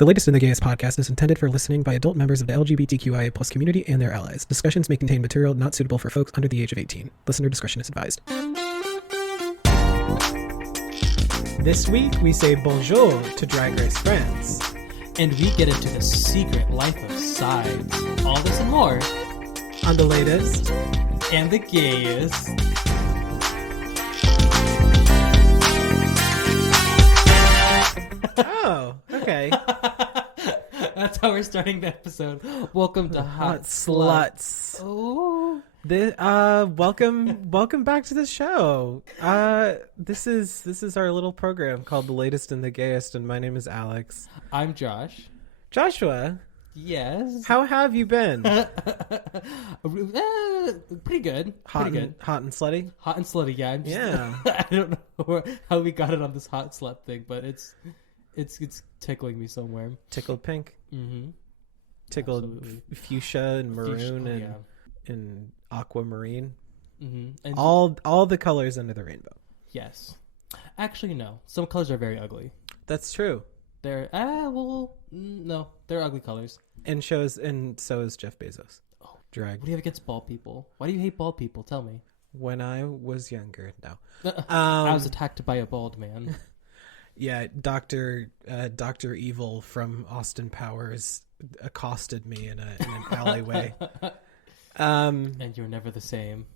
The Latest in the Gayest podcast is intended for listening by adult members of the LGBTQIA+ community and their allies. Discussions may contain material not suitable for folks under the age of 18. Listener discretion is advised. This week, we say bonjour to Drag Race friends. And we get into the secret life of sides. All this and more On the latest and the gayest. Oh, okay. That's how we're starting the episode. Welcome to Hot Sluts. Oh. Welcome back to the show. This is our little program called The Latest and the Gayest, and my name is Alex. I'm Josh. Joshua, Yes. how have you been? Pretty good. Hot Pretty good. and slutty? Hot and slutty, yeah. Yeah. I don't know how we got it on this hot slut thing, but it's tickling me somewhere. Tickled pink? Mm-hmm. Tickled fuchsia and maroon yeah. and aquamarine. Mm-hmm. And All the colors under the rainbow. yes. Actually, no. Some colors are very ugly. That's true. They're no, they're ugly colors. And so is Jeff Bezos. Oh, Drag. what do you have against bald people? Why do you hate bald people? Tell me. When I was younger, no. I was attacked by a bald man. Yeah, Dr. Evil from Austin Powers accosted me in an alleyway. And you're never the same.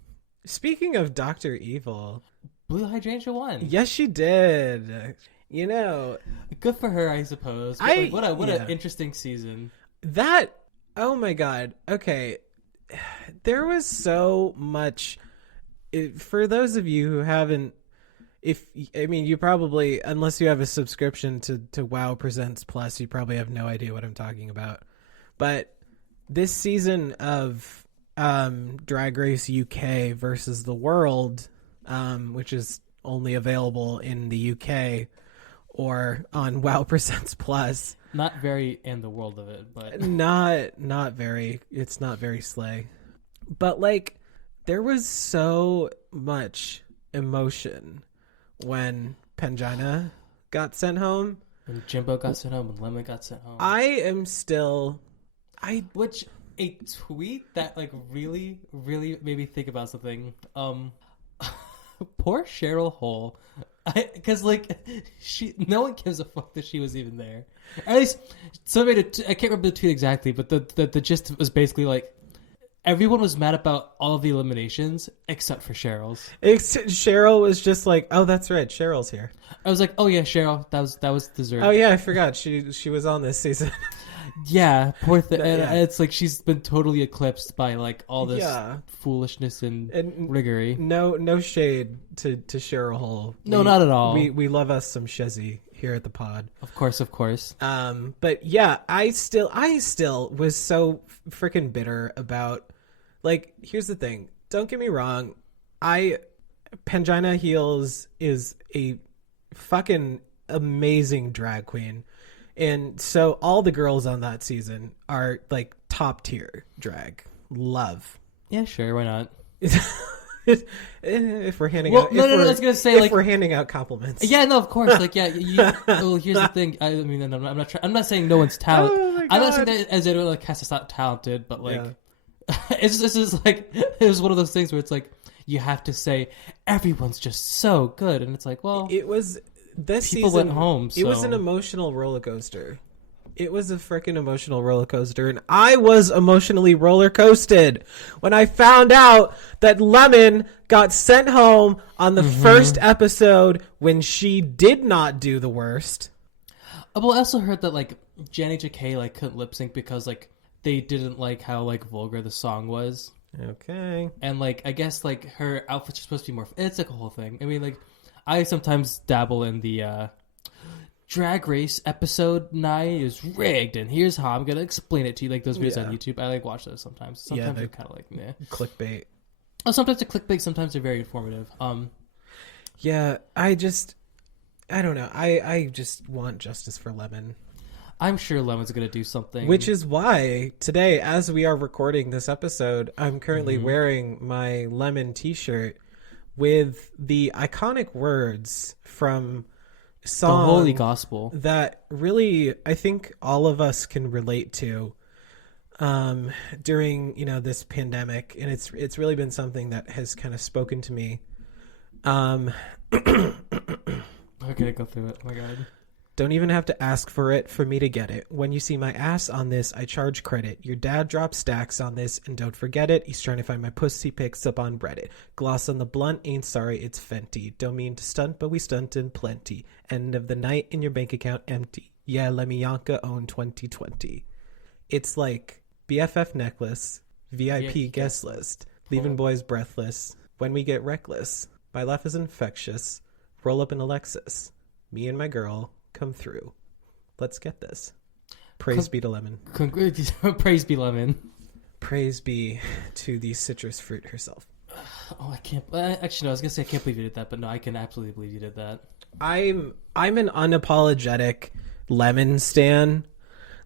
Speaking of Dr. Evil, Blue Hydrangea won. yes, she did. You know, Good for her, I suppose. But what an interesting season. that, oh my God. Okay. There was so much. For those of you who haven't, you probably, unless you have a subscription to WoW Presents Plus, you probably have no idea what I'm talking about. But this season of Drag Race UK versus the World, which is only available in the UK or on WoW Presents Plus. Not very in the world of it, but Not very. It's not very slay. But like, there was so much emotion when Pangina got sent home. when Jimbo got sent home and Lemon got sent home. Which a tweet that like really, really made me think about something. Poor Cheryl Hole. Because like no one gives a fuck that she was even there. At least somebody I can't remember the tweet exactly, but the gist was basically like everyone was mad about all of the eliminations except for Cheryl's. Cheryl was just like, oh, that's right, Cheryl's here. I was like, oh yeah, Cheryl, that was deserved. Oh yeah, I forgot she was on this season. Yeah, poor thing. And Yeah. it's like she's been totally eclipsed by like all this Yeah. foolishness and riggery. No shade to Cheryl Hole. No, not at all. We love us some Shezzy here at the pod. Of course. But yeah, I still was so freaking bitter about, like, here's the thing. Don't get me wrong. Pangina Heels is a fucking amazing drag queen. And so all the girls on that season are like top tier drag. Love. Yeah, sure. Why not? If we're handing out, I was gonna say, if like, we're handing out compliments. Yeah, no, of course. Like, yeah. Well, here's the thing. I mean, I'm not saying no one's talented. Oh my I'm not God. saying that as anyone like has to stop talented, but like, Yeah. it's just like it was one of those things where it's like you have to say everyone's just so good, and it's like, well, It was this people season, went home. It was so- an emotional roller coaster. It was a freaking emotional roller coaster, and I was emotionally roller coasted when I found out that Lemon got sent home on the first episode when she did not do the worst. Well, I also heard that like Janny JK like couldn't lip sync because like they didn't like how like vulgar the song was, Okay. and like I guess like her outfits are supposed to be more. It's like a whole thing. I mean, like I sometimes dabble in the Drag Race episode 9 is rigged, and here's how I'm gonna explain it to you. Like those videos Yeah. on YouTube, I like watch those sometimes. Sometimes they're kind of like meh. Clickbait. Oh, sometimes they're clickbait. Sometimes they're very informative. Yeah, I don't know. I just want justice for Lemon. I'm sure Lemon's gonna do something. Which is why today, as we are recording this episode, I'm currently wearing my Lemon t-shirt with the iconic words from song, the holy gospel, that really I think all of us can relate to during, this pandemic, and it's really been something that has kind of spoken to me. I'm gonna go through it. Oh my god. Don't even have to ask for it for me to get it. When you see my ass on this, I charge credit. Your dad drops stacks on this, and don't forget it. He's trying to find my pussy pics up on Reddit. Gloss on the blunt, ain't sorry, it's Fenty. Don't mean to stunt, but we stuntin' plenty. End of the night, in your bank account empty. Yeah, let me Yonka own 2020. It's like BFF necklace, VIP guest list, leaving boys breathless. When we get reckless, my laugh is infectious. Roll up in a Lexus. Me and my girl come through. Let's get this. Praise be to lemon. Praise be lemon. Praise be to the citrus fruit herself. Oh, I can't. Actually, no. I was gonna say I can't believe you did that, but no, I can absolutely believe you did that. I'm an unapologetic lemon stan.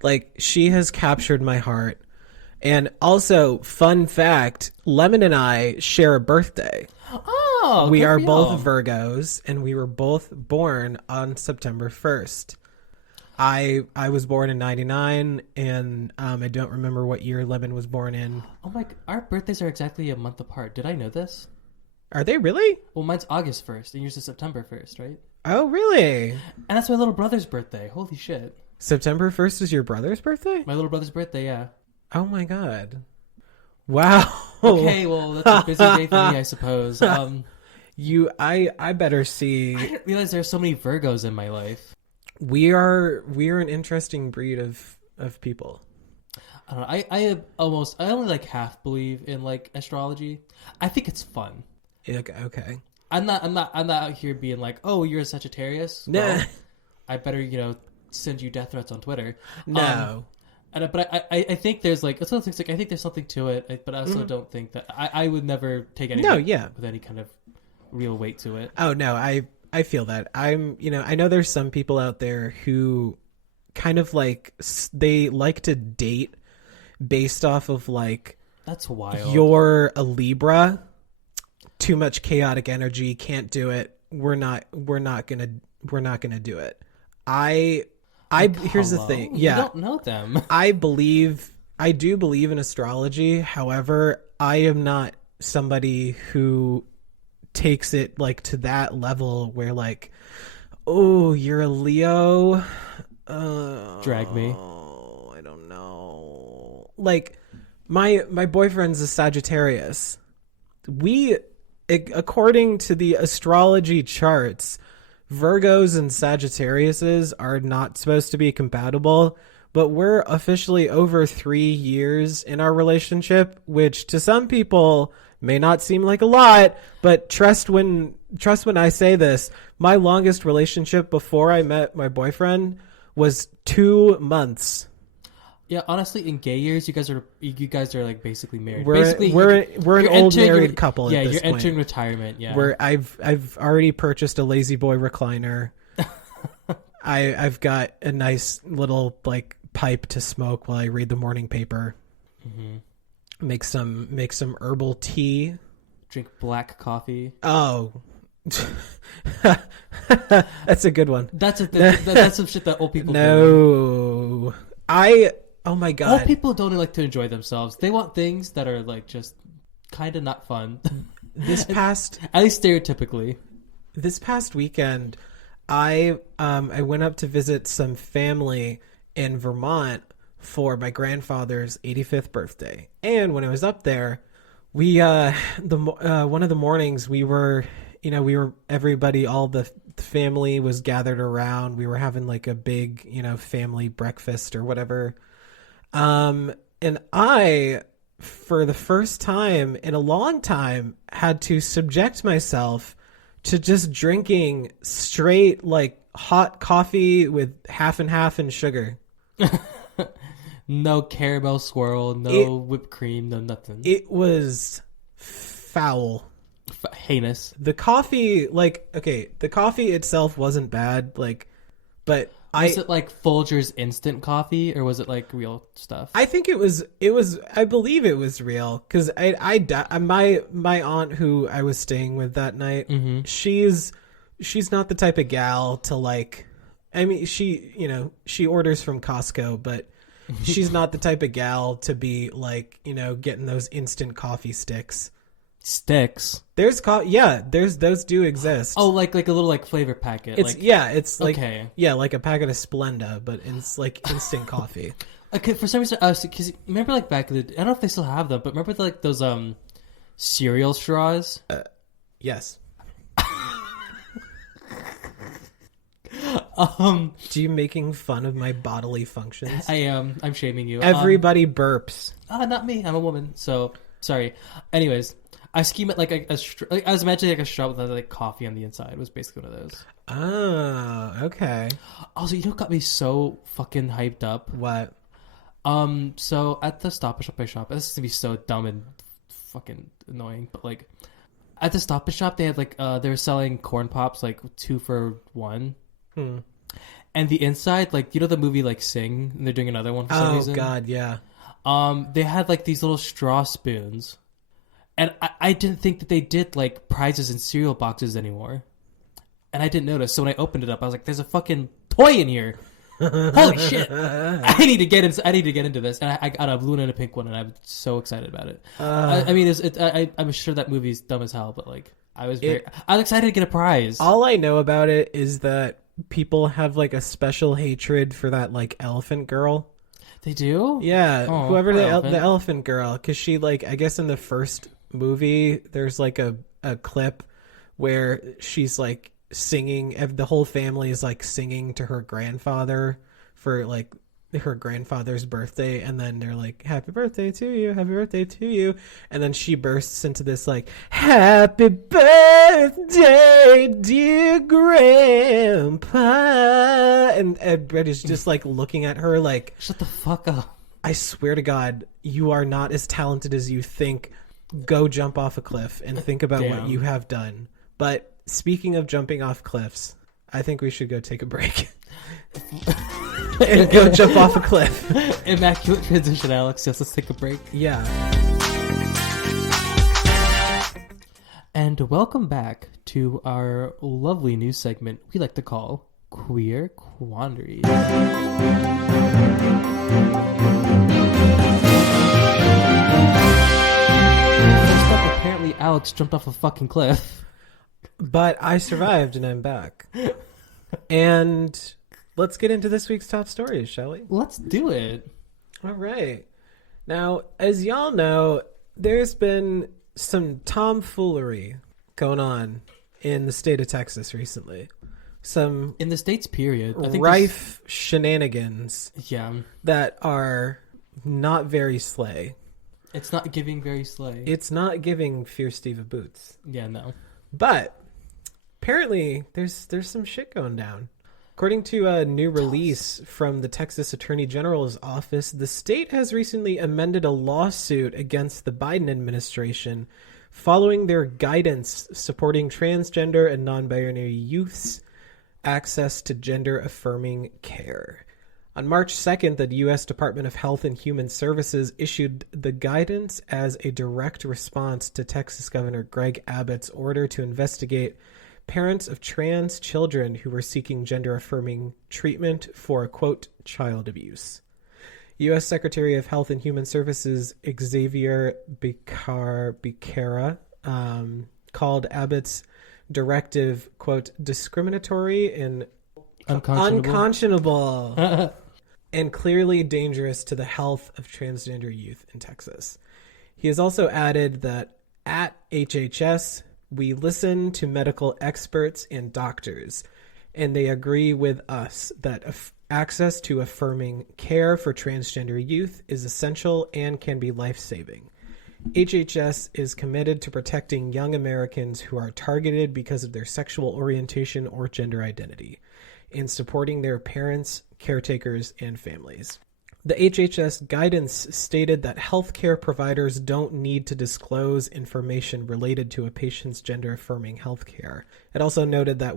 Like, she has captured my heart. And also, fun fact, Lemon and I share a birthday. Oh, we good are for both y'all. Virgos, and we were both born on September 1st. I was born in 99, and I don't remember what year Lemon was born in. Oh my! Our birthdays are exactly a month apart. Did I know this? Are they really? Well, mine's August 1st, and yours is September 1st, right? Oh, really? And that's my little brother's birthday. Holy shit! September 1st is your brother's birthday? My little brother's birthday, yeah. Oh my god. Wow. Okay, well, that's a busy day for me, I suppose. I better see. I didn't realize there are so many Virgos in my life. We are an interesting breed of people. I don't know. I only like half believe in like astrology. I think it's fun. Okay. I'm not out here being like, oh, you're a Sagittarius. Nah. Well, I better send you death threats on Twitter. No. But I think there's like it's like I think there's something to it, but I also don't think that I would never take anything with any kind of real weight to it. Oh no, I feel that. I know there's some people out there who kind of like they like to date based off of like, that's wild. You're a Libra, too much chaotic energy, can't do it. We're not gonna do it. Here's the thing. Yeah. You don't know them. I do believe in astrology. However, I am not somebody who takes it like to that level where like, oh, you're a Leo. Drag me. I don't know. Like my boyfriend's a Sagittarius. According to the astrology charts, Virgos and Sagittariuses are not supposed to be compatible, but we're officially over 3 years in our relationship, which to some people may not seem like a lot, but trust when I say this, my longest relationship before I met my boyfriend was 2 months. Yeah, honestly, in gay years, you guys are like basically married. We're an old married couple. Yeah, at this you're point. entering retirement. Yeah, Where I've already purchased a Lazy Boy recliner. I've got a nice little like pipe to smoke while I read the morning paper. Mm-hmm. Make some herbal tea. Drink black coffee. Oh. That's a good one. That's some shit that old people do. No. Oh my god. Old people don't like to enjoy themselves. They want things that are like just kind of not fun. At least stereotypically. This past weekend, I went up to visit some family in Vermont for my grandfather's 85th birthday. And when I was up there, we one of the mornings we were everybody, all the family was gathered around. We were having like a big, family breakfast or whatever. And I, for the first time in a long time, had to subject myself to just drinking straight like hot coffee with half and half and sugar. No caramel swirl, no whipped cream, no nothing. It was foul. Heinous. The coffee, the coffee itself wasn't bad, but was it like Folgers instant coffee, or was it like real stuff? I think it was. I believe it was real because my aunt who I was staying with that night, she's she's not the type of gal to like. I mean, she orders from Costco, but she's not the type of gal to be like, getting those instant coffee sticks. Sticks. There's those do exist. Oh, like a little like flavor packet. It's like okay. Yeah, like a packet of Splenda, but it's like instant coffee. Okay, for some reason, because remember like back in the, I don't know if they still have them, but remember like those cereal straws. Yes. Do you making fun of my bodily functions? I am. I'm shaming you. Everybody burps. Not me. I'm a woman. So sorry. Anyways, I scheme it like I was imagining like a straw with like coffee on the inside. It was basically one of those. Oh, okay. Also, what got me so fucking hyped up? What? So at the Stop and Shop I shop, this is gonna be so dumb and fucking annoying, but like at the Stop and Shop they had like they were selling corn pops like 2 for 1. And the inside, like, the movie like Sing, and they're doing another one for some reason. Oh god, yeah. They had like these little straw spoons, and I didn't think that they did like prizes in cereal boxes anymore, and I didn't notice. So when I opened it up, I was like, "There's a fucking toy in here! Holy shit! I need to get into this." And I got a blue and a pink one, and I'm so excited about it. I mean, I'm sure that movie's dumb as hell, but like, I was excited to get a prize. All I know about it is that people have like a special hatred for that like elephant girl. They do? Yeah, oh, whoever the elephant girl, because she like, I guess in the first movie there's like a clip where she's like singing, the whole family is like singing to her grandfather for like her grandfather's birthday, and then they're like, happy birthday to you, happy birthday to you, and then she bursts into this like, happy birthday dear grandpa, and everybody's just like looking at her like, shut the fuck up. I swear to God, you are not as talented as you think. Go jump off a cliff and think about what you have done. But speaking of jumping off cliffs, I think we should go take a break. And go jump off a cliff. Immaculate transition, Alex. Yes, let's take a break. Yeah. And welcome back to our lovely new segment we like to call Queer Quandaries. First up, apparently Alex jumped off a fucking cliff. But I survived and I'm back. And let's get into this week's top stories, shall we? Let's do it. All right. Now, as y'all know, there's been some tomfoolery going on in the state of Texas recently. Some in the states, period. I think rife shenanigans. Yeah. That are not very slay. It's not giving very slay. It's not giving Fierce Steve of Boots. Yeah, no. But apparently there's some shit going down. According to a new release from the Texas Attorney General's office, the state has recently amended a lawsuit against the Biden administration following their guidance supporting transgender and non-binary youths' access to gender-affirming care. On March 2nd, the U.S. Department of Health and Human Services issued the guidance as a direct response to Texas Governor Greg Abbott's order to investigate parents of trans children who were seeking gender-affirming treatment for, quote, child abuse. U.S. Secretary of Health and Human Services Xavier Becerra called Abbott's directive, quote, discriminatory and unconscionable and clearly dangerous to the health of transgender youth in Texas. He has also added that at HHS, we listen to medical experts and doctors, and they agree with us that access to affirming care for transgender youth is essential and can be life-saving. HHS is committed to protecting young Americans who are targeted because of their sexual orientation or gender identity, and supporting their parents, caretakers, and families. The HHS guidance stated that healthcare providers don't need to disclose information related to a patient's gender-affirming healthcare. It also noted that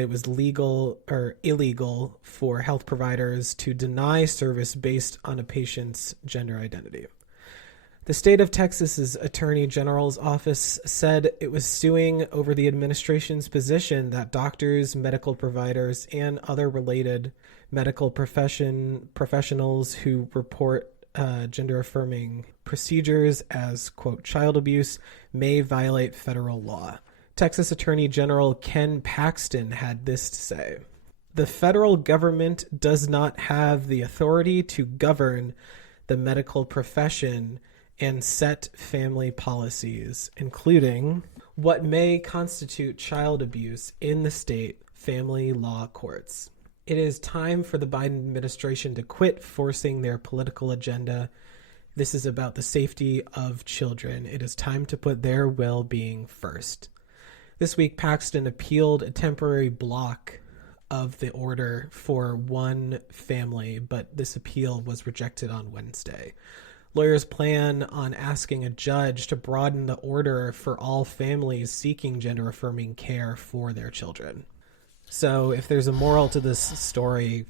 it was legal or illegal for health providers to deny service based on a patient's gender identity. The state of Texas's Attorney General's office said it was suing over the administration's position that doctors, medical providers, and other related medical professionals who report gender-affirming procedures as, quote, child abuse may violate federal law. Texas Attorney General Ken Paxton had this to say. The federal government does not have the authority to govern the medical profession and set family policies, including what may constitute child abuse in the state family law courts. It is time for the Biden administration to quit forcing their political agenda. This is about the safety of children. It is time to put their well-being first. This week, Paxton appealed a temporary block of the order for one family, but this appeal was rejected on Wednesday. Lawyers plan on asking a judge to broaden the order for all families seeking gender-affirming care for their children. So if there's a moral to this story,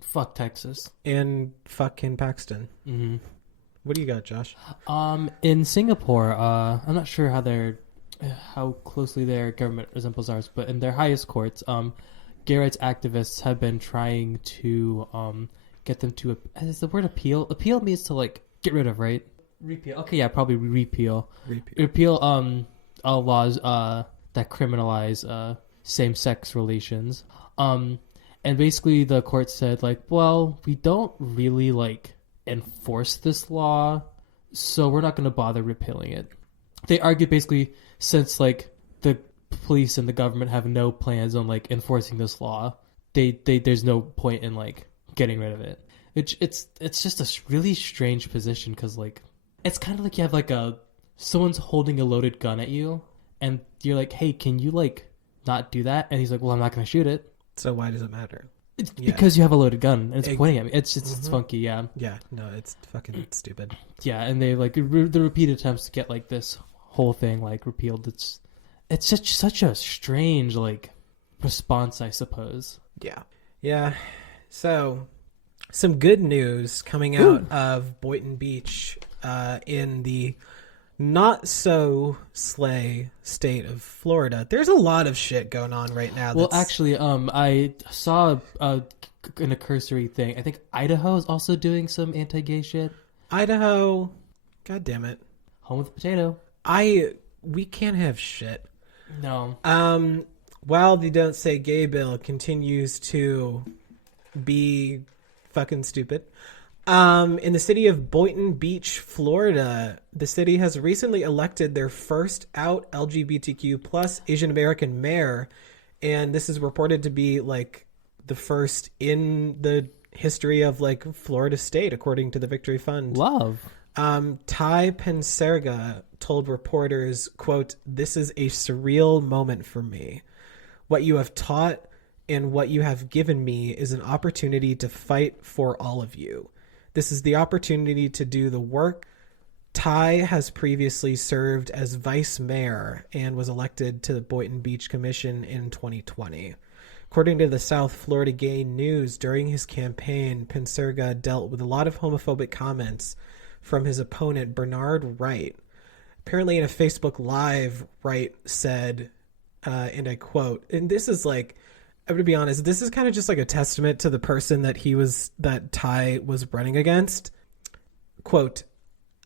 fuck Texas and fuck Ken Paxton. Mm-hmm. What do you got, Josh? In Singapore, I'm not sure how closely their government resembles ours, but in their highest courts, gay rights activists have been trying to get them to is the word appeal? Appeal means to like get rid of, right? Repeal. Okay, yeah, probably repeal. Repeal laws that criminalize same-sex relations. And basically the court said like, well, we don't really like enforce this law, so we're not going to bother repealing it. They argued basically since like the police and the government have no plans on like enforcing this law, there's no point in like getting rid of it. It's just a really strange position because like it's kind of like you have like someone's holding a loaded gun at you and you're like, hey, can you like not do that? And he's like, well, I'm not going to shoot it. So why does it matter? It's because you have a loaded gun and it's pointing at me. It's funky, yeah. Yeah, no, it's fucking stupid. Yeah, and they like the repeated attempts to get like this whole thing like repealed. It's such a strange like response, I suppose. Yeah. So some good news coming out of Boynton Beach in the not so slay state of Florida. There's a lot of shit going on right now. Well, actually, I saw in a cursory thing. I think Idaho is also doing some anti-gay shit. Idaho, god damn it, home with the potato. We can't have shit. No. While the Don't Say Gay bill continues to be fucking stupid. In the city of Boynton Beach, Florida, the city has recently elected their first out LGBTQ plus Asian American mayor, and this is reported to be like the first in the history of like Florida state, according to the Victory Fund. Love. Ty Penserga told reporters, quote, "This is a surreal moment for me. What you have taught and what you have given me is an opportunity to fight for all of you. This is the opportunity to do the work." Ty has previously served as vice mayor and was elected to the Boynton Beach Commission in 2020. According to the South Florida Gay News, during his campaign, Penserga dealt with a lot of homophobic comments from his opponent, Bernard Wright. Apparently in a Facebook Live, Wright said, and I quote, and this is like, I'm going to be honest, this is kind of just like a testament to the person that Ty was running against. Quote,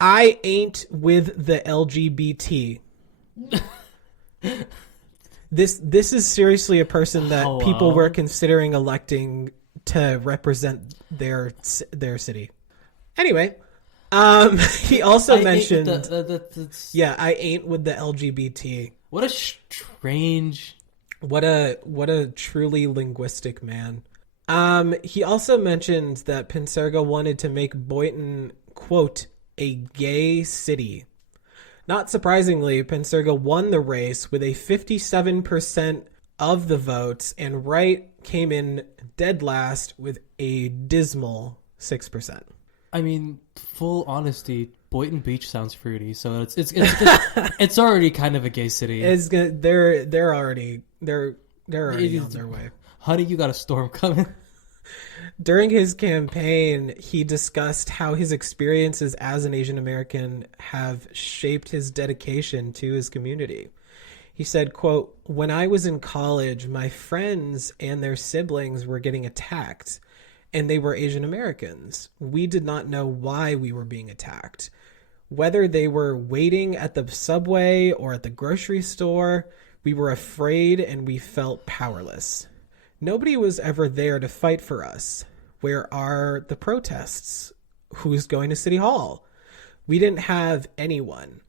"I ain't with the LGBT." This is seriously a person that people were considering electing to represent their city. Anyway, he also mentioned, I ain't with the LGBT. What a strange. What a truly linguistic man. He also mentioned that Penserga wanted to make Boynton, quote, a gay city. Not surprisingly, Penserga won the race with a 57% of the votes, and Wright came in dead last with a dismal 6%. I mean, full honesty, Boynton Beach sounds fruity, so it's already kind of a gay city. They're already on their way. Honey, you got a storm coming. During his campaign, he discussed how his experiences as an Asian American have shaped his dedication to his community. He said, quote, "When I was in college, my friends and their siblings were getting attacked, and they were Asian Americans. We did not know why we were being attacked. Whether they were waiting at the subway or at the grocery store, we were afraid and we felt powerless. Nobody was ever there to fight for us. Where are the protests? Who's going to City Hall? We didn't have anyone.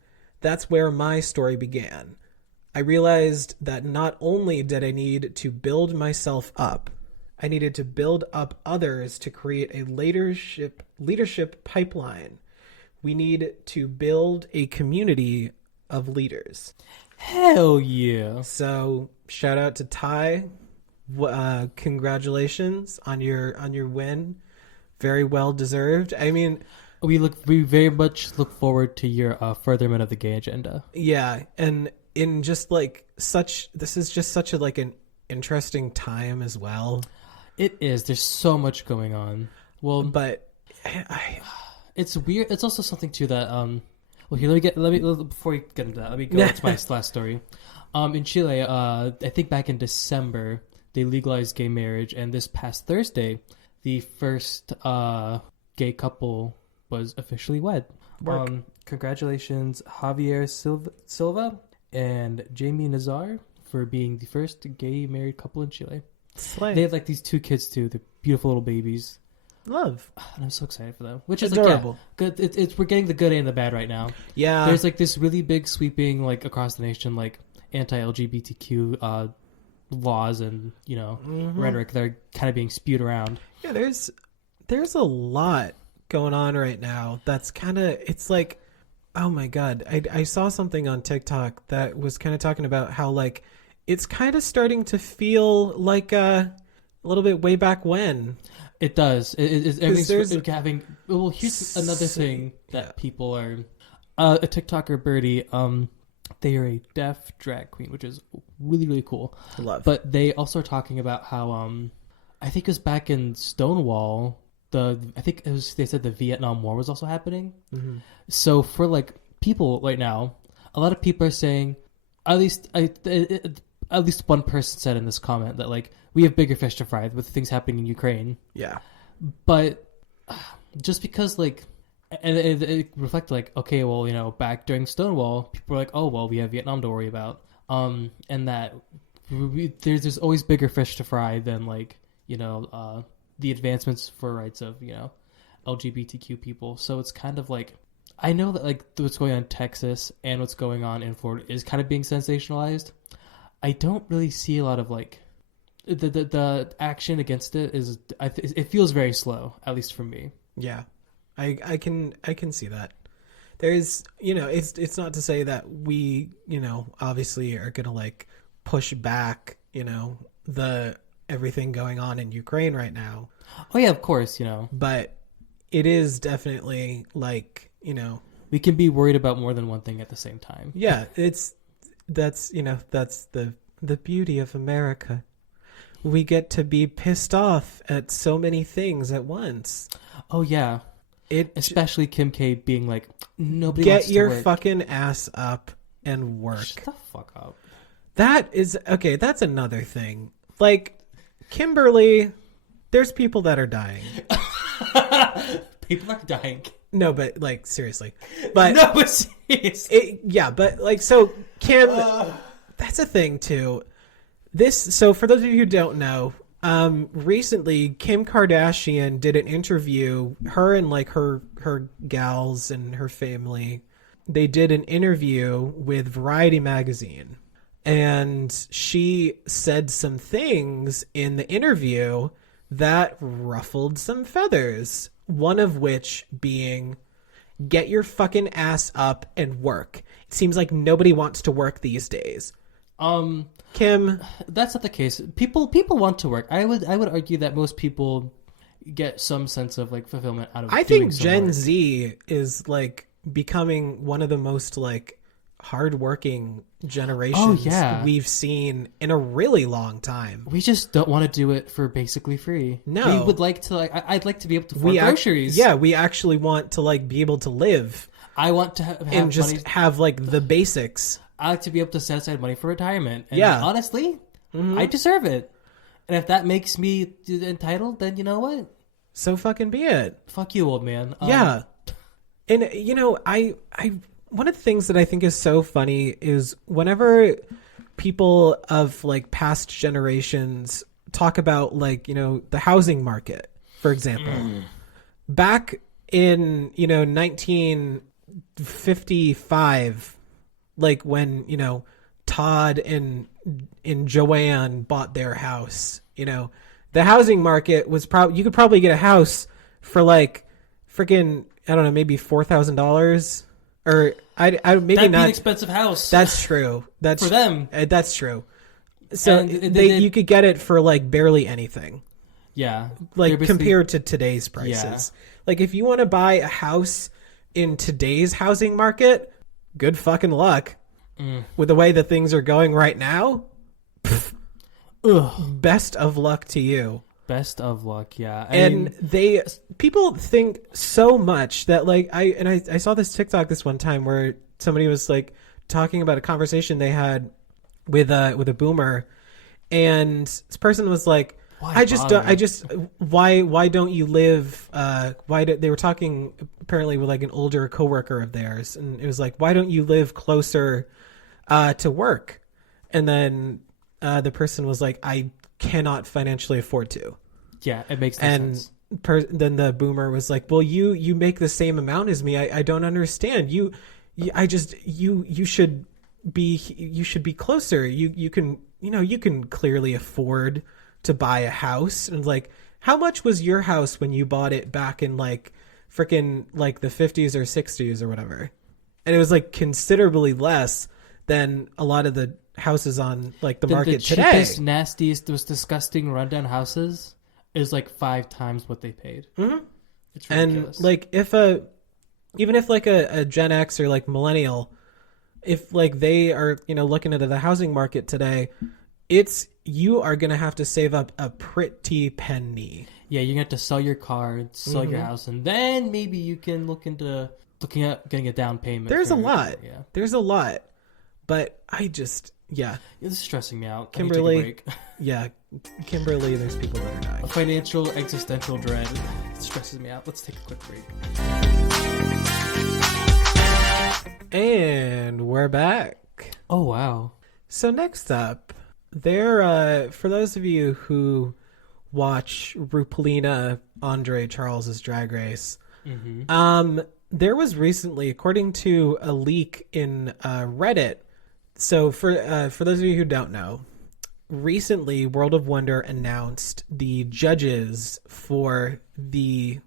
That's where my story began. I realized that not only did I need to build myself up, I needed to build up others to create a leadership pipeline. We need to build a community of leaders." Hell yeah. So shout out to Ty. Congratulations on your win. Very well deserved. I mean, We very much look forward to your furtherment of the gay agenda. yeah, and in just like this is just such a like an interesting time as well. It is. There's so much going on. Well, But it's weird. It's also something too that well, here let me before we get into that, let me go to my last story. In Chile, I think back in December they legalized gay marriage, and this past Thursday, the first gay couple was officially wed. Congratulations, Javier Silva and Jamie Nazar, for being the first gay married couple in Chile. slay. They have like these 2 kids too. They're beautiful little babies. Love. And I'm so excited for them. Which is Adorable. Like, yeah, good. We're getting the good and the bad right now. Yeah. There's like this really big sweeping like across the nation like anti-LGBTQ laws and rhetoric that are kind of being spewed around. Yeah, there's a lot going on right now. That's kind of, it's like, oh my God. I saw something on TikTok that was kind of talking about how like it's kind of starting to feel like a little bit way back when. It does. Everything's having. Well, here's another thing that people are. A TikToker, Birdie, they are a deaf drag queen, which is really, really cool. Love. But they also are talking about how I think it was back in Stonewall. They said the Vietnam War was also happening. Mm-hmm. So for like people right now, a lot of people are saying, at least one person said in this comment that like we have bigger fish to fry with things happening in Ukraine. Yeah. But just because like, and it reflected like, okay, well, back during Stonewall, people were like, oh, well, we have Vietnam to worry about. And that there's always bigger fish to fry than like, the advancements for rights of, LGBTQ people. So it's kind of like, I know that like what's going on in Texas and what's going on in Florida is kind of being sensationalized. I don't really see a lot of like, the action against it is, it feels very slow, at least for me. Yeah, I can see that. There's, it's not to say that we, obviously are gonna like push back, the everything going on in Ukraine right now. Oh yeah, of course, But it is definitely like, we can be worried about more than one thing at the same time. yeah, that's the beauty of America. We get to be pissed off at so many things at once. Oh yeah. Especially Kim K being like, nobody wants to get your work. fucking ass up and work. Shut the fuck up. That is okay. That's another thing. Like Kimberly, there's people that are dying. People are dying. No, but like seriously. But no, but seriously. yeah, but like so Kim. That's a thing too. So for those of you who don't know, recently Kim Kardashian did an interview. Her and like her gals and her family, they did an interview with Variety magazine, and she said some things in the interview that ruffled some feathers. One of which being, get your fucking ass up and work. It seems like nobody wants to work these days. Kim, that's not the case. People want to work. I would argue that most people get some sense of like fulfillment out of. I think Gen Z is like becoming one of the most like hardworking generations we've seen in a really long time. We just don't want to do it for basically free. No. We would like to, I'd like to be able to afford groceries. We actually want to like be able to live. I want to have and just money. Have like the basics. I like to be able to set aside money for retirement. And yeah. honestly, I deserve it. And if that makes me entitled, then you know what? So fucking be it. Fuck you, old man. Yeah. And you know, I one of the things that I think is so funny is whenever people of like past generations talk about like, you know, the housing market, for example, back in, you know, 1955, like when, you know, Todd and Joanne bought their house, you know, the housing market was you could probably get a house for like freaking, I don't know, maybe $4,000 or maybe That'd not. Be an expensive house. That's true. That's for them. That's true. So you could get it for like barely anything. Yeah. Like compared to today's prices. Yeah. Like if you want to buy a house in today's housing market, good fucking luck. With the way that things are going right now. Best of luck to you. Best of luck, yeah. People think so much that like I saw this TikTok this one time where somebody was like talking about a conversation they had with a boomer, and this person was like, why don't you live they were talking apparently with like an older coworker of theirs, and it was like, why don't you live closer to work? And then the person was like, I cannot financially afford to. Yeah, it makes no sense. Then the boomer was like, well, you make the same amount as me. I don't understand. You should be closer. You can clearly afford to buy a house. And like, how much was your house when you bought it back in like freaking like the 50s or 60s or whatever? And it was like considerably less than a lot of the houses on like the market today. The cheapest, nastiest, most disgusting rundown houses is like 5 times what they paid. Mm-hmm. It's ridiculous. And like even if like a Gen X or like millennial, if like they are, you know, looking at the housing market today, you are going to have to save up a pretty penny. Yeah, you're going to have to sell your car, sell your house, and then maybe you can looking at getting a down payment. There's a lot. Yeah. There's a lot. But I just, yeah. This is stressing me out. Kimberly, I need to take a break. Yeah. Kimberly, there's people that are dying. A financial, existential dread. It stresses me out. Let's take a quick break. And we're back. Oh, wow. So next up, for those of you who watch RuPaulina Andre Charles's Drag Race, there was recently, according to a leak in Reddit. So for those of you who don't know, recently World of Wonder announced the judges for the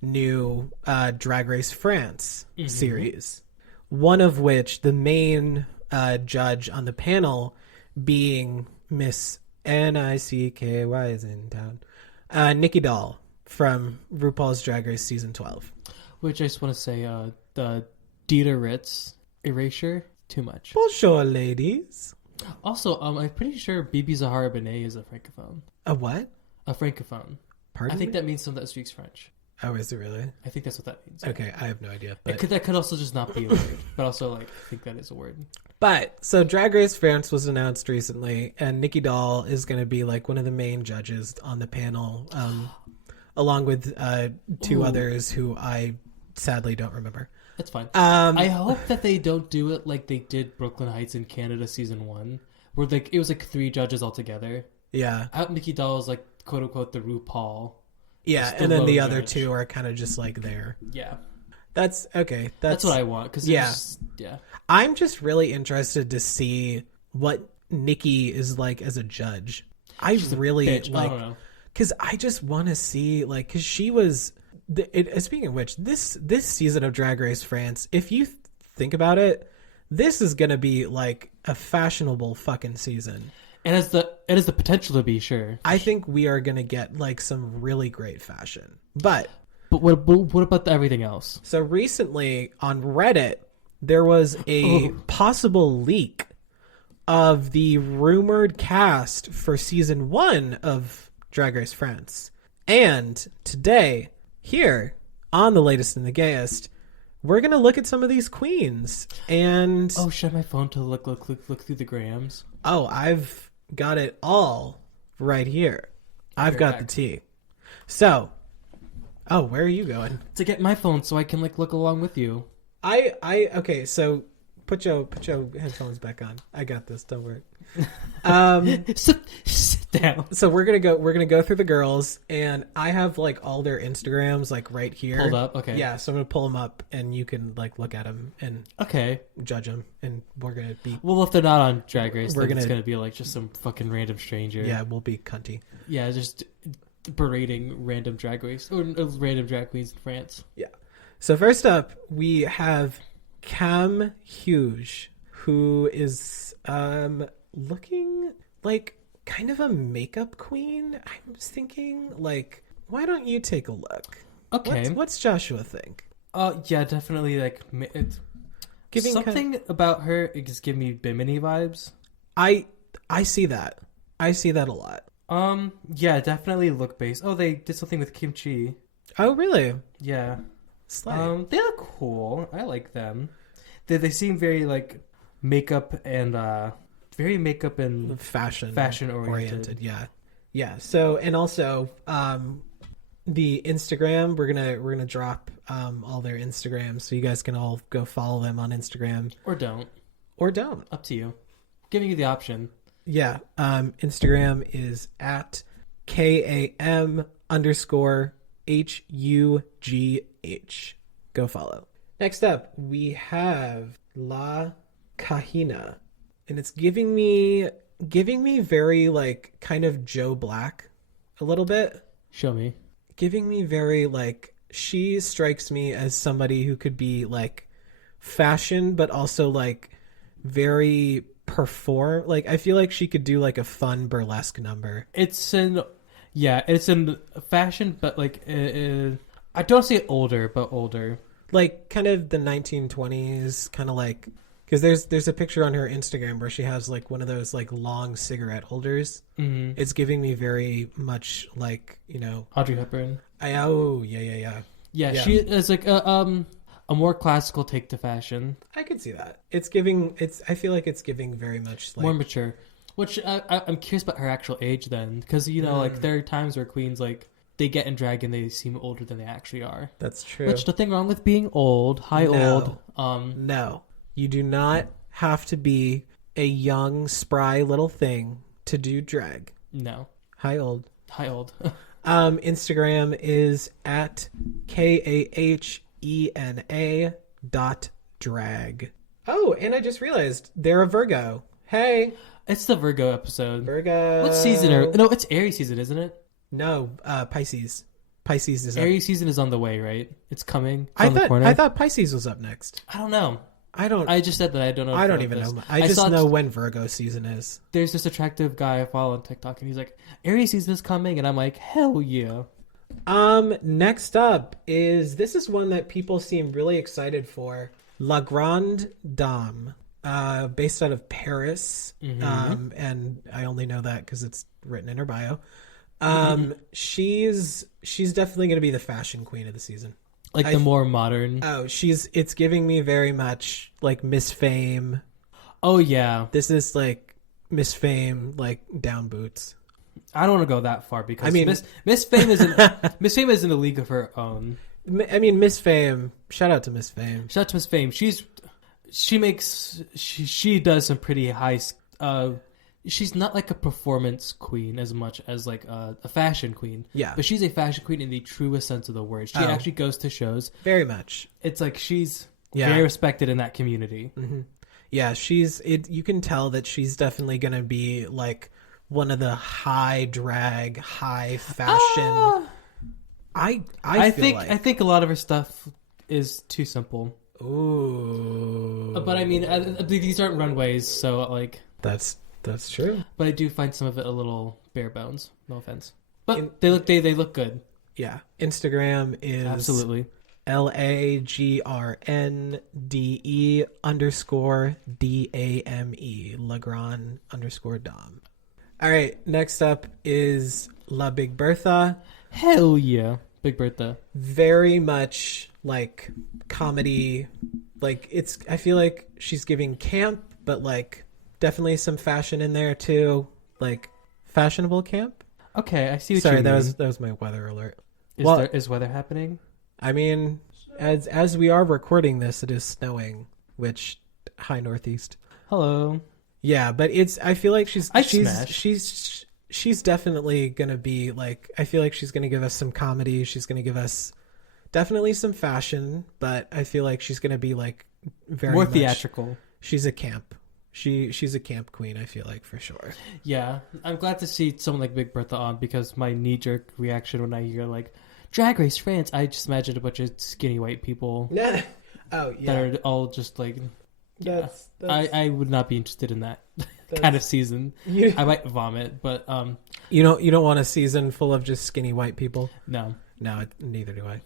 new Drag Race France series. One of which, the main judge on the panel being Miss Nicky is in town, Nikki Doll from RuPaul's Drag Race Season 12. Which I just want to say, the Dita Ritz erasure, too much. Bonjour, ladies. Also, I'm pretty sure Bibi Zahara Benet is a francophone. A what? A francophone. Pardon? I think that means someone that speaks French. Oh, is it really? I think that's what that means. Okay, I have no idea. But that could also just not be a word. But also, like, I think that is a word. But, so Drag Race France was announced recently, and Nikki Doll is going to be, like, one of the main judges on the panel, along with 2 others who I sadly don't remember. That's fine. I hope that they don't do it like they did Brooklyn Heights in Canada Season 1, where, like, it was, like, 3 judges altogether. Yeah. I hope Nikki Doll is, like, quote-unquote, the RuPaul. Yeah, and then the other 2 are kind of just like there. Yeah. That's okay. That's what I want. Cause yeah. Yeah. I'm just really interested to see what Nikki is like as a judge. She's really like, I don't know. Because I just want to see, like, because she was, speaking of which, this season of Drag Race France, if you think about it, this is going to be like a fashionable fucking season. It has the potential to be, sure. I think we are going to get like some really great fashion. But what about everything else? So recently on Reddit, there was a Oh. possible leak of the rumored cast for season 1 of Drag Race France. And today, here on The Latest and the Gayest, we're going to look at some of these queens. And Oh, should I have my phone to look through the grams? I've got it all right here. I've right got back. the tea. So, where are you going? To get my phone so I can look along with you. Okay, so put your headphones back on. I got this, don't worry. Sit down. So we're gonna go through the girls, and I have all their Instagrams right here. Hold up, okay. Yeah, so I'm gonna pull them up, and you can look at them and Okay. judge them, and we're gonna be Well, if they're not on Drag Race, We're then it's gonna- gonna be just some fucking random stranger. we'll be cunty. Yeah, just berating random Drag Race or random drag queens in France. So first up, we have Cam Hughes, who is looking like kind of a makeup queen. I was thinking, why don't you take a look? Okay. What's Joshua think? Yeah, definitely. It's Giving something about her. It just give me Bimini vibes. I see that. I see that a lot. Yeah, definitely look based. Oh, they did something with kimchi. Oh, really? Yeah. Slay. They look cool. I like them. They seem very makeup and fashion oriented. Yeah. So, and also the Instagram, we're gonna drop all their Instagrams, so you guys can all go follow them on Instagram Or don't. or don't. Up to you. Giving you the option. Yeah. Instagram is at KAM_HUGH. Go follow. Next up, we have La Kahina, and it's giving me very kind of Joe Black a little bit. Show me. Giving me very she strikes me as somebody who could be fashion, but also very perform. I feel like she could do a fun burlesque number. It's in fashion, but I don't say older, but older. Kind of the 1920s, kind of because there's a picture on her Instagram where she has one of those long cigarette holders. Mm-hmm. It's giving me very much Audrey Hepburn. Yeah. Yeah, she is a more classical take to fashion, I could see that. I feel like it's giving very much more mature. Which I'm curious about her actual age then, because there are times where queens they get in drag and they seem older than they actually are. That's true. Which nothing wrong with being old. Hi, No. old. No, you do not have to be a young, spry little thing to do drag. No. Hi, old. Hi, old. Instagram is at KAHENA.drag. Oh, and I just realized they're a Virgo. Hey, It's the Virgo episode. Virgo. What season are... No, it's Aries season, isn't it? No, Pisces. Pisces is up. Aries season is on the way, right? It's coming. It's on the corner. I thought Pisces was up next. I don't know. I just said that. I don't know. I don't even know. I just know when Virgo season is. There's this attractive guy I follow on TikTok, and he's like, Aries season is coming, and I'm like, hell yeah. Next up this is one that people seem really excited for. La Grande Dame, based out of Paris. Mm-hmm. And I only know that because it's written in her bio. She's definitely going to be the fashion queen of the season. The more modern. Oh, it's giving me very much Miss Fame. Oh yeah. This is Miss Fame, down boots. I don't want to go that far because I mean, Miss Fame is Miss Fame is in a league of her own. I mean, Miss Fame. Shout out to Miss Fame. Shout out to Miss Fame. She does some pretty high. She's not a performance queen as much as a fashion queen. Yeah, but she's a fashion queen in the truest sense of the word. She actually goes to shows. Very much. It's she's very respected in that community. Mm-hmm. Yeah, you can tell that she's definitely gonna be one of the high drag, high fashion. I think a lot of her stuff is too simple. Ooh. But I mean, these aren't runways, so that's true. But I do find some of it a little bare bones. No offense, but they look good. Yeah, Instagram is absolutely LAGRNDE_DAME, Legrand_Dom. All right, next up is La Big Bertha. Hell yeah. Big Bertha. Very much like comedy. Like I feel like she's giving camp, but like definitely some fashion in there too. Like fashionable camp. Okay, I see what Sorry, you mean. that was my weather alert. Is weather happening? I mean, as we are recording this, it is snowing, which high northeast. Hello. Yeah, but I feel like she's definitely gonna be like, I feel like she's gonna give us some comedy. She's gonna give us definitely some fashion, but I feel like she's gonna be like very more much, theatrical. She's a camp. She's a camp queen, I feel like, for sure. Yeah, I'm glad to see someone like Big Bertha on, because my knee-jerk reaction when I hear like Drag Race France, I just imagined a bunch of skinny white people Oh yeah, that are all just like, that's I would not be interested in that kind of season. I might vomit, but you don't want a season full of just skinny white people. no. Neither do I.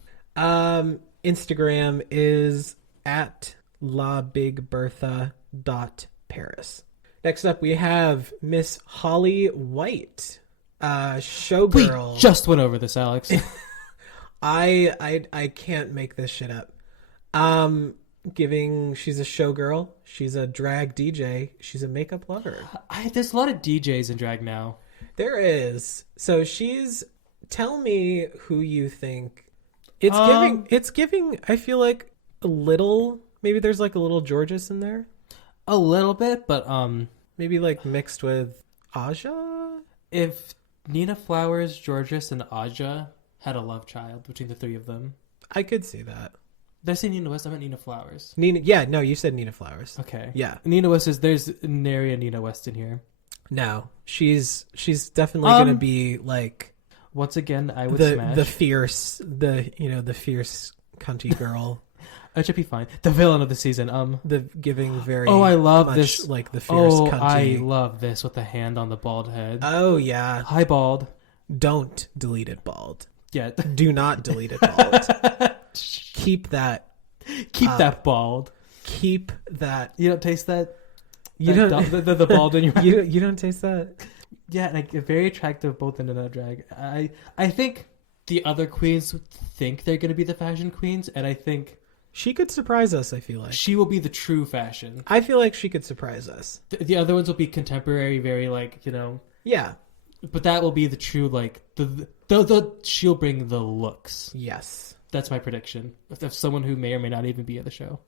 Instagram is at labigbertha.paris. Next up, we have Miss Holly White, showgirl. We just went over this, Alex. I can't make this shit up. She's a showgirl. She's a drag DJ. She's a makeup lover. There's a lot of DJs in drag now. There is. So tell me who you think. It's giving, I feel like a little, maybe there's like a little Georges in there. A little bit, but maybe like mixed with Aja. If Nina Flowers, Georges, and Aja had a love child between the three of them, I could see that. Did I say Nina West? I meant Nina Flowers. No, you said Nina Flowers. Okay. Yeah. Nina West there's nary a Nina West in here. No, she's definitely gonna be like, once again, I would smash the fierce cunty girl. It should be fine. The villain of the season. The giving very. Oh, I love much this. Like the fierce cunty. I love this with the hand on the bald head. Oh yeah. Hi, bald. Don't delete it bald. Yeah. Do not delete it bald. Keep that. Keep that bald. Keep that. You don't taste that. You don't. The bald in your. You don't taste that. Yeah, like very attractive both in and out of drag. I think the other queens think they're going to be the fashion queens, and I think she could surprise us. I feel like she will be the true fashion. I feel like she could surprise us. The other ones will be contemporary, very like Yeah. But that will be the true like the she'll bring the looks. Yes. That's my prediction of someone who may or may not even be at the show.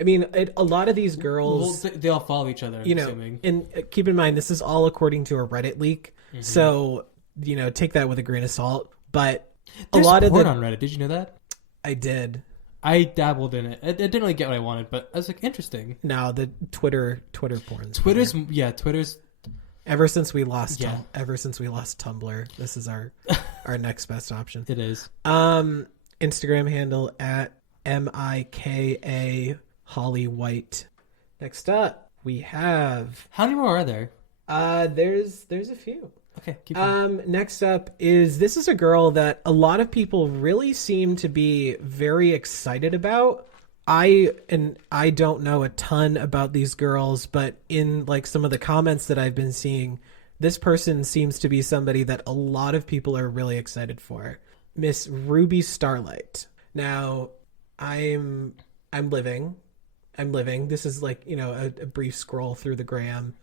I mean, a lot of these girls, they all follow each other. I'm assuming. And keep in mind, this is all according to a Reddit leak, so take that with a grain of salt. But there's a lot of porn on Reddit. Did you know that? I did. I dabbled in it. I didn't really get what I wanted, but I was like, interesting. No, the Twitter porn. Twitter's. Ever since we lost Tumblr, this is our next best option. It is. Instagram handle at MIKA Holly White. Next up, we have. How many more are there? There's a few. Okay, keep going. Next up this is a girl that a lot of people really seem to be very excited about. I don't know a ton about these girls, but in like some of the comments that I've been seeing, this person seems to be somebody that a lot of people are really excited for. Miss Ruby Starlight. Now, I'm living. This is like, a brief scroll through the gram.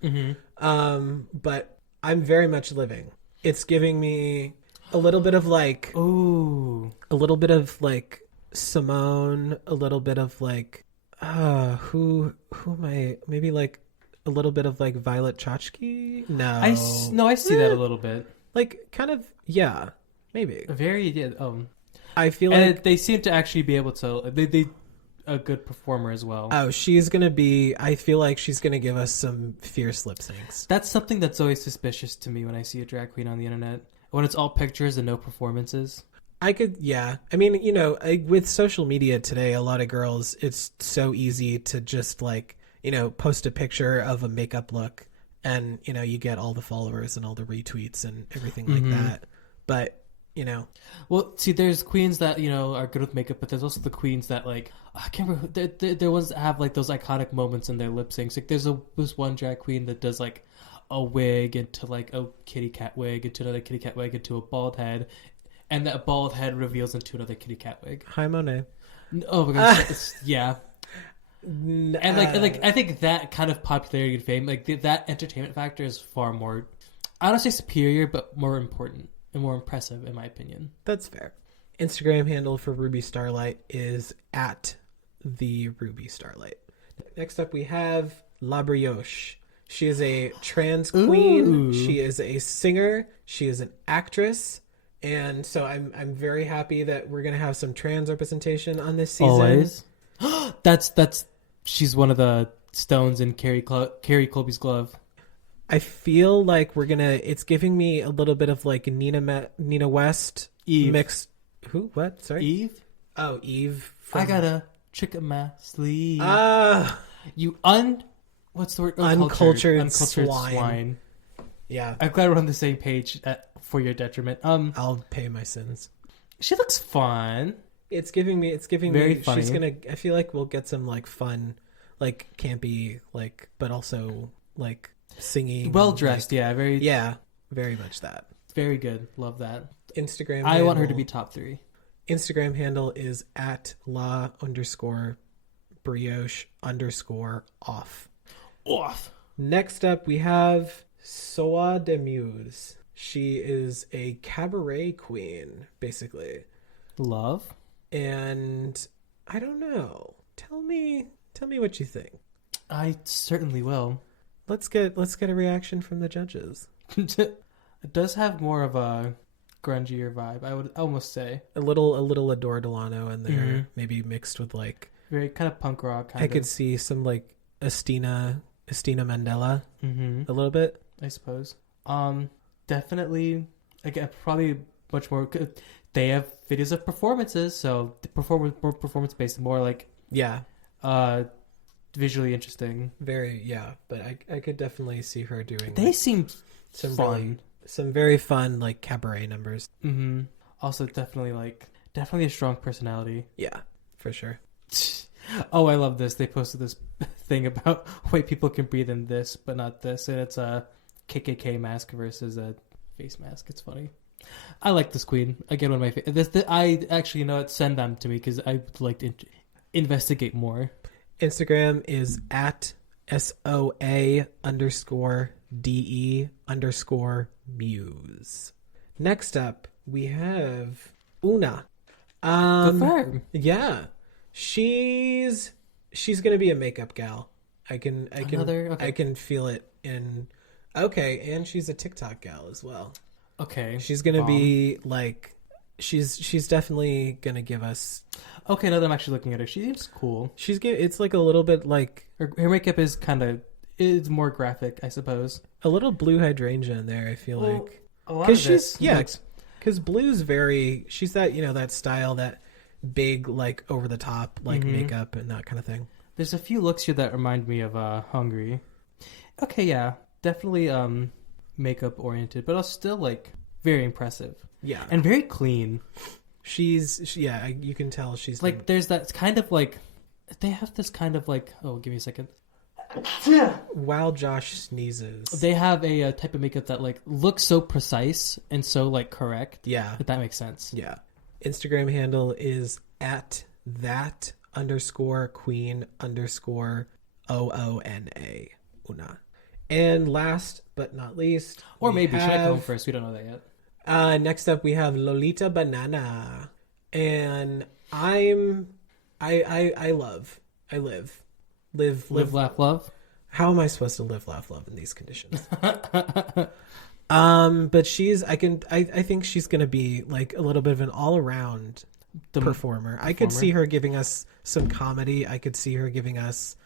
But I'm very much living. It's giving me a little bit of like, ooh, a little bit of like Simone, a little bit of like, who am I? Maybe like a little bit of like Violet Chachki. No, I see that a little bit. Like kind of, yeah, maybe. I feel and like they seem to actually be able to. They a good performer as well. Oh, she's gonna be. I feel like she's gonna give us some fierce lip syncs. That's something that's always suspicious to me when I see a drag queen on the internet. When it's all pictures and no performances. Yeah. I mean, with social media today, a lot of girls, it's so easy to just like, post a picture of a makeup look and, you get all the followers and all the retweets and everything like that. But you know. Well, see, there's queens that are good with makeup, but there's also the queens that I can't remember. There ones that have like those iconic moments in their lip syncs. Like this one drag queen that does like a wig into like a kitty cat wig into another kitty cat wig into a bald head, and that bald head reveals into another kitty cat wig. Hi, Monet. Oh my gosh, yeah. And I think that kind of popularity and fame, like that entertainment factor, is far more, I don't say superior, but more important and more impressive in my opinion. That's fair. Instagram handle for Ruby Starlight is at the Ruby Starlight. Next up, we have La Brioche. She is a trans queen. Ooh. She is a singer. She is an actress. And so I'm very happy that we're gonna have some trans representation on this season. Always. That's she's one of the stones in Carrie Colby's glove. I feel like it's giving me a little bit of like Nina West Eve. mixed. Who? What? Sorry. Eve? Oh, Eve. I got a trick up my sleeve. You what's the word? Uncultured swine. Yeah. I'm glad we're on the same page for your detriment. I'll pay my sins. She looks fun. It's giving me Very funny. I feel like we'll get some like fun, like campy, like, but also like singing. Well dressed, like, yeah. Very much that. Very good. Love that. Instagram. I want her to be top 3. Instagram handle is at la_brioche_off. Off. Next up, we have Soa de Muse. She is a cabaret queen, basically. Love. And I don't know. Tell me what you think. I certainly will. Let's get a reaction from the judges. It does have more of a grungier vibe, I would almost say. A little Adore Delano in there, maybe mixed with like very kind of punk rock. I could see some like Estina Mandela a little bit, I suppose. Definitely. Again, probably much more. They have videos of performances, so more performance based, more like visually interesting. Very but I could definitely see her doing. They seem some fun, some very fun like cabaret numbers. Mm-hmm. Also, definitely a strong personality. Yeah, for sure. Oh, I love this. They posted this thing about white people can breathe in this, but not this, and it's a KKK mask versus a face mask. It's funny. I like this queen. Again, one of my favorites. I actually send them to me because I would like to investigate more. Instagram is at SOA_DE_muse. Next up, we have Una. Good for her. Yeah, she's gonna be a makeup gal. I can feel it in. Okay, and she's a TikTok gal as well. Okay, she's gonna be like, she's definitely gonna give us. Okay, now that I'm actually looking at her, she seems cool. It's like a little bit like her makeup is it's more graphic, I suppose. A little blue hydrangea in there. I feel like because blue's very. She's that that style, that big like over the top like makeup and that kind of thing. There's a few looks here that remind me of Hungry. Okay, yeah, definitely makeup oriented, but still like very impressive. Yeah, and very clean. You can tell she's like there's that kind of like they have this kind of like give me a second. While Josh sneezes, they have a type of makeup that like looks so precise and so like correct. Yeah, if that makes sense. Yeah. Instagram handle is at that_queen_OONA. Una. And last but not least, or maybe should I go first? We don't know that yet. Next up, we have Lolita Banana, and I live, laugh, love. How am I supposed to live, laugh, love in these conditions? But I think she's gonna be like a little bit of an all around performer. I could see her giving us some comedy. I could see her giving us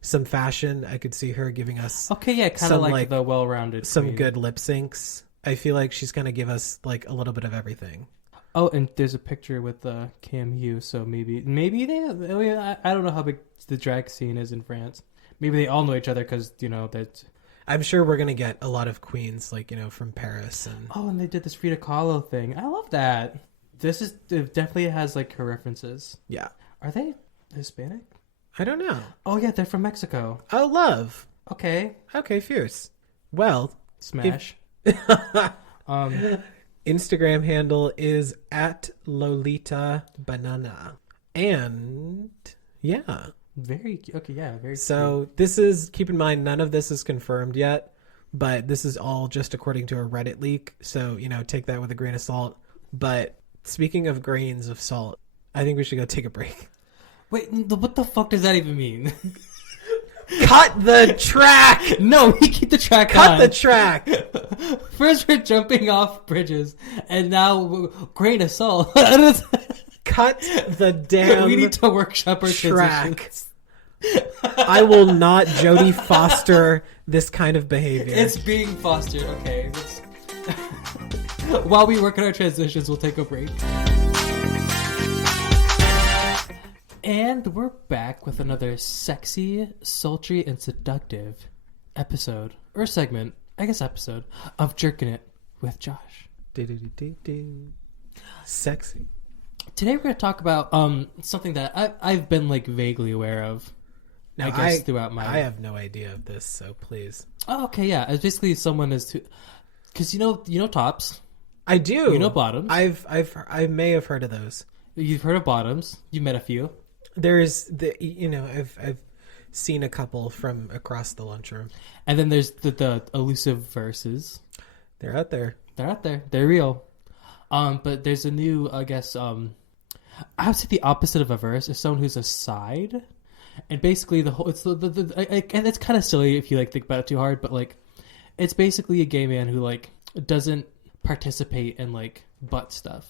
some fashion. I could see her giving us kind of like the well-rounded some queen. Good lip syncs. I feel like she's gonna give us like a little bit of everything. Oh, and there's a picture with Cam Hugh, so maybe they have, I don't know how big the drag scene is in France. Maybe they all know each other because that. I'm sure we're gonna get a lot of queens, like, from Paris and. Oh, and they did this Frida Kahlo thing. I love that. It definitely has like her references. Yeah. Are they Hispanic? I don't know. Oh yeah, they're from Mexico. Oh, love. Okay. Okay, fierce. Well, Smash. Instagram handle is at Lolita Banana. And yeah. Very okay, yeah, very. So this is, keep in mind, none of this is confirmed yet, but this is all just according to a Reddit leak. So, take that with a grain of salt. But speaking of grains of salt, I think we should go take a break. Wait, what the fuck does that even mean? Cut the track! No, we keep the track Cut on. the track! First we're jumping off bridges, and now grain of salt. Cut the damn We need to workshop our track. transitions. I will not Jodie Foster this kind of behavior. It's being fostered. Okay. While we work on our transitions, we'll take a break. And we're back with another sexy, sultry, and seductive episode, or segment, I guess episode, of Jerkin' It with Josh. Sexy. Today we're going to talk about something that I've been like vaguely aware of. Now, I guess throughout my. I have no idea of this, so please. Oh, okay, yeah. It's basically someone is to, because you know tops. I do. You know bottoms. I may have heard of those. You've heard of bottoms. You've met a few. There's I've seen a couple from across the lunchroom. And then there's the elusive verses. They're out there. They're out there. They're real. But there's a new, I guess, I would say the opposite of a verse is someone who's a side. And basically the whole, it's and it's kind of silly if you like think about it too hard, but like, it's basically a gay man who like doesn't participate in like butt stuff.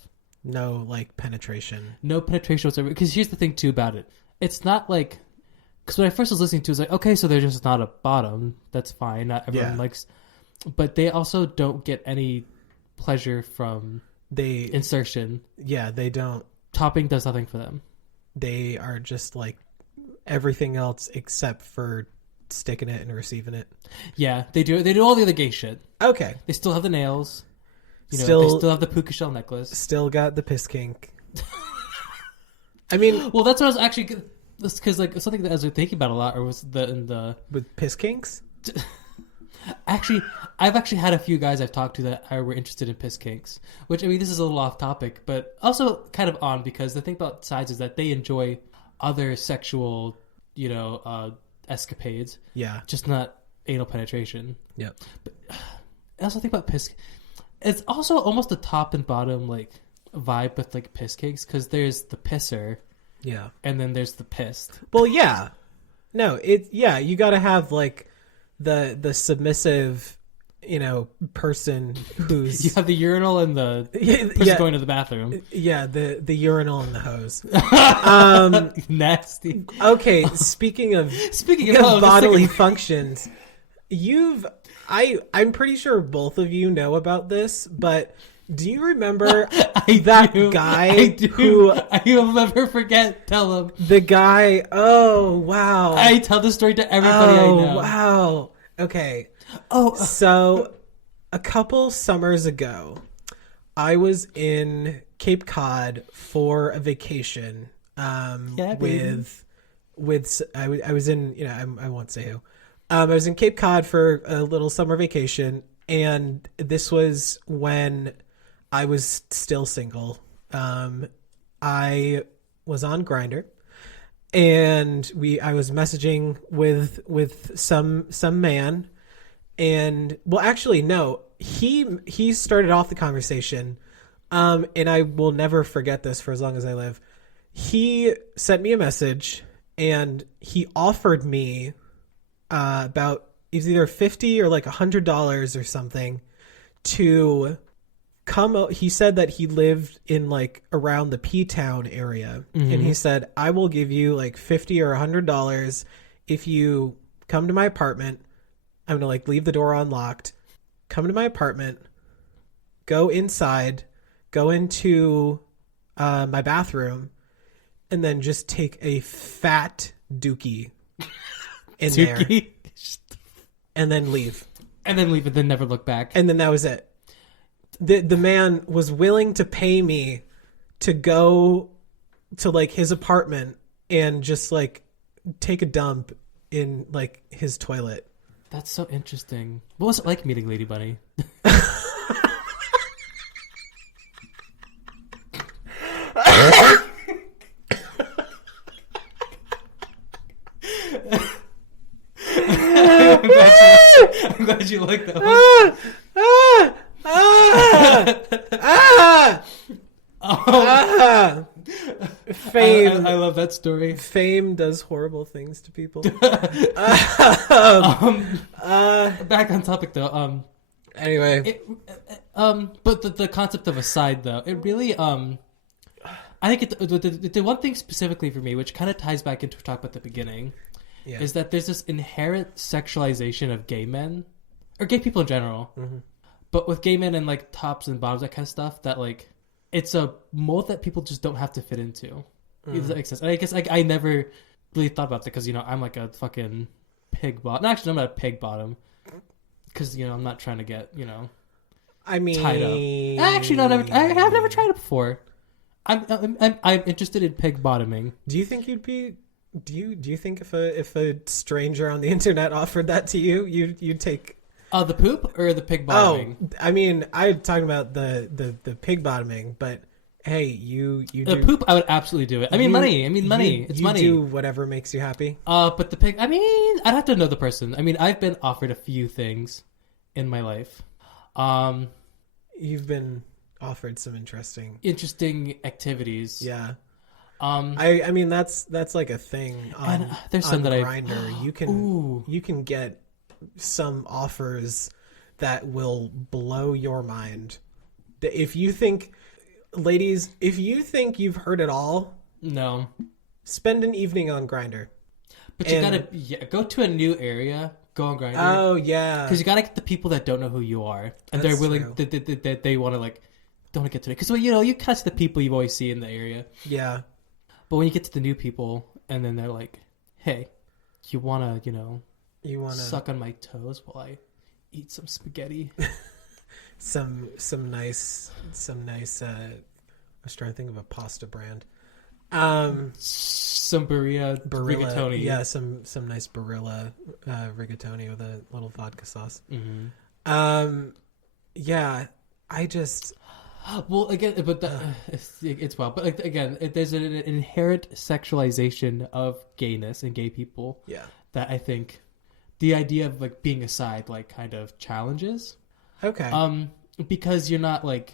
No, like, penetration. No penetration whatsoever. Because here's the thing too about it. It's not like, because when I first was listening to it, I was like, okay, so they're just not a bottom. That's fine. Not everyone likes, but they also don't get any pleasure from insertion. Yeah, they don't. Topping does nothing for them. They are just like everything else except for sticking it and receiving it. Yeah, they do all the other gay shit. Okay. They still have the nails. They still have the puka shell necklace. Still got the piss kink. I mean, well, that's what I was actually, because like something that I was thinking about a lot, or was with piss kinks. Actually, I've actually had a few guys I've talked to that were interested in piss kinks. Which, I mean, this is a little off topic, but also kind of on, because the thing about sides is that they enjoy other sexual, escapades. Yeah. Just not anal penetration. Yep. But I also think about piss. It's also almost a top and bottom like vibe with like piss cakes, because there's the pisser, yeah, and then there's the pissed. Well, yeah, no, you got to have like the submissive, person who's you have the urinal and the person going to the bathroom. Yeah, the urinal and the hose. Nasty. Okay, speaking of bodily functions, I'm pretty sure both of you know about this, but do you remember guy who I'll never forget? Tell him. The guy. Oh wow! I tell this story to everybody I know. Oh wow! Okay. So a couple summers ago, I was in Cape Cod for a vacation. I was in I won't say who. I was in Cape Cod for a little summer vacation, and this was when I was still single. I was on Grindr, and I was messaging with some man, and well, actually, no, he started off the conversation, and I will never forget this for as long as I live. He sent me a message, and he offered me about either $50 or like $100 or something to come. He said that he lived in like around the P-Town area, and he said, I will give you like $50 or $100 if you come to my apartment. I'm gonna like leave the door unlocked, come to my apartment, go inside, go into my bathroom, and then just take a fat dookie in there. and then leave. And then leave and then never look back. And then that was it. The man was willing to pay me to go to like his apartment and just like take a dump in like his toilet. That's so interesting. What was it like meeting Lady Bunny? I'm glad you like that one. Fame. I love that story. Fame does horrible things to people. Back on topic though. Anyway, but the concept of aside though, it really I think the one thing specifically for me, which kind of ties back into talk about the beginning, is that there's this inherent sexualization of gay men or gay people in general, but with gay men and like tops and bottoms, that kind of stuff, that like it's a mold that people just don't have to fit into. Does that make sense? And I guess I never really thought about that because, you know, I'm like a fucking pig bottom. No, actually, I'm not a pig bottom because, you know, I'm not trying to get, you know, I mean, tied up. Actually, no, I've never tried it before. I'm interested in pig bottoming. Do you think you'd be? Do you think if a stranger on the internet offered that to you, you'd take? The poop or the pig bottoming? Oh, I mean, I'm talking about the pig bottoming, but hey, you the do, poop. I would absolutely do it. I mean, money. It's money. You do whatever makes you happy. But the pig. I mean, I'd have to know the person. I mean, I've been offered a few things in my life. You've been offered some interesting activities. Yeah. I mean that's like a thing on, there's some on that Grindr. You can get some offers that will blow your mind. If you think, ladies, if you think you've heard it all, no, spend an evening on Grindr. But you gotta go to a new area. Go on Grindr. Oh yeah, because you gotta get the people that don't know who you are, and they're willing that they want to like don't want to get to it. Because you know you catch the people you always see in the area. Yeah. But when you get to the new people, and then they're like, "Hey, you wanna suck on my toes while I eat some spaghetti?" some nice. I was trying to think of a pasta brand. Some rigatoni. Yeah, some nice Barilla rigatoni with a little vodka sauce. Mm-hmm. Yeah, I just. Well, again, but it's well, but like, again, there's an inherent sexualization of gayness and gay people. Yeah, that I think the idea of like being aside like kind of challenges. Okay. Because you're not like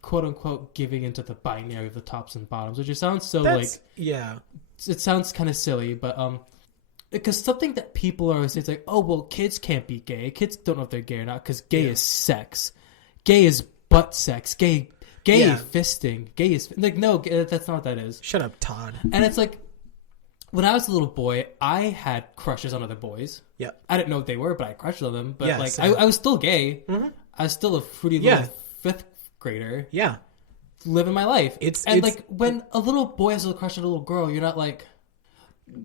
quote unquote giving into the binary of the tops and bottoms, which just sounds so it sounds kind of silly, but because something that people are always, it's like, oh well, kids can't be gay. Kids don't know if they're gay or not because gay is sex. Gay is butt sex. Gay is fisting. Gay is like, no, that's not what that is. Shut up, Todd. And it's like, when I was a little boy, I had crushes on other boys. Yeah, I didn't know what they were, but I had crushes on them. But I was still gay. Mm-hmm. I was still a fruity little fifth grader. Yeah, living my life. It's like when a little boy has a crush on a little girl, you're not like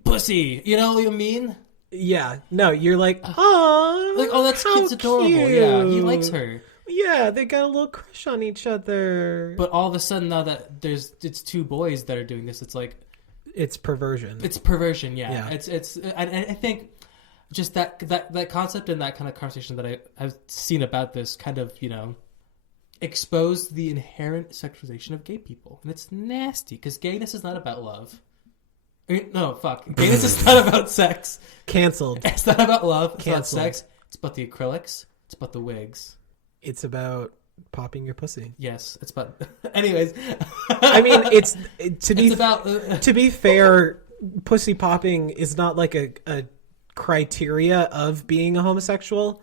pussy. You know what I mean? Yeah. No, you're like, oh, like, oh, that kid's adorable. Cute. Yeah, he likes her. Yeah, they got a little crush on each other. But all of a sudden, now that it's two boys that are doing this, it's like it's perversion. It's perversion. Yeah. It's I think just that concept and that kind of conversation that I've seen about this kind of, you know, exposed the inherent sexualization of gay people, and it's nasty because gayness is not about love. No, fuck. Gayness is not about sex. Cancelled. It's not about love. It's about sex. It's about the acrylics. It's about the wigs. It's about popping your pussy. Yes, it's about. Anyways, I mean, to be fair, pussy popping is not like a criteria of being a homosexual,